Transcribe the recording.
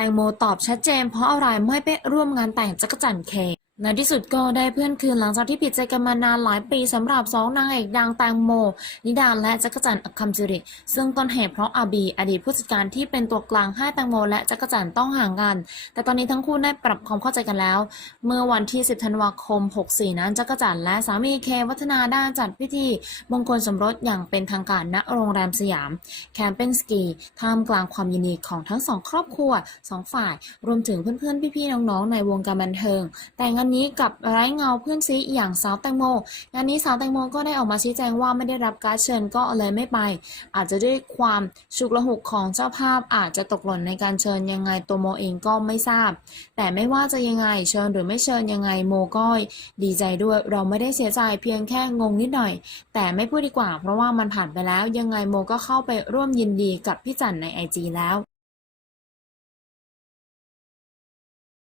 แตงโมตอบชัดเจนเพราะอะไรไม่ไปร่วมงานแต่งจักรจันทร์เค ในที่สุดก็ได้เพื่อนคืนหลังจากที่ผิดใจกันมานานหลายปีสำหรับสองนางเอกดังแตงโม นิดาและจักรจันทร์คคำสิริซึ่งต้นเหตุเพราะอาบี อดีตผู้จัดการที่เป็นตัวกลางให้แตงโม และจักรจันทร์ต้องห่างกัน แต่ตอนนี้ทั้งคู่ได้ปรับความเข้าใจกันแล้ว เมื่อวันที่ 10 ธันวาคม 64 นั้นจักรจันทร์และสามีเควัฒนาได้จัดพิธีมงคลสมรสอย่างเป็นทางการณโรงแรมสยาม แคมเปญสกีท่ามกลางความยินดีของทั้งสองครอบครัวสองฝ่าย รวมถึงเพื่อนๆพี่ๆน้องๆในวงการบันเทิง แต่งานนี้กับไร้เงาเพื่อนซีอย่างสาวแตงโมงานนี้สาวแตงโมก็ได้ออกมาชี้แจงว่าไม่ได้รับการเชิญก็เลยไม่ไป อาจจะด้วยความฉุกละหุกของเจ้าภาพอาจจะตกหล่นในการเชิญยังไงตัวโมเองก็ไม่ทราบ แต่ไม่ว่าจะยังไงเชิญหรือไม่เชิญยังไงโมก็ดีใจด้วยเราไม่ได้เสียใจเพียงแค่งงนิดหน่อย แต่ไม่พูดดีกว่าเพราะว่ามันผ่านไปแล้วยังไงโมก็เข้าไปร่วมยินดีกับพี่จันในไอจีแล้ว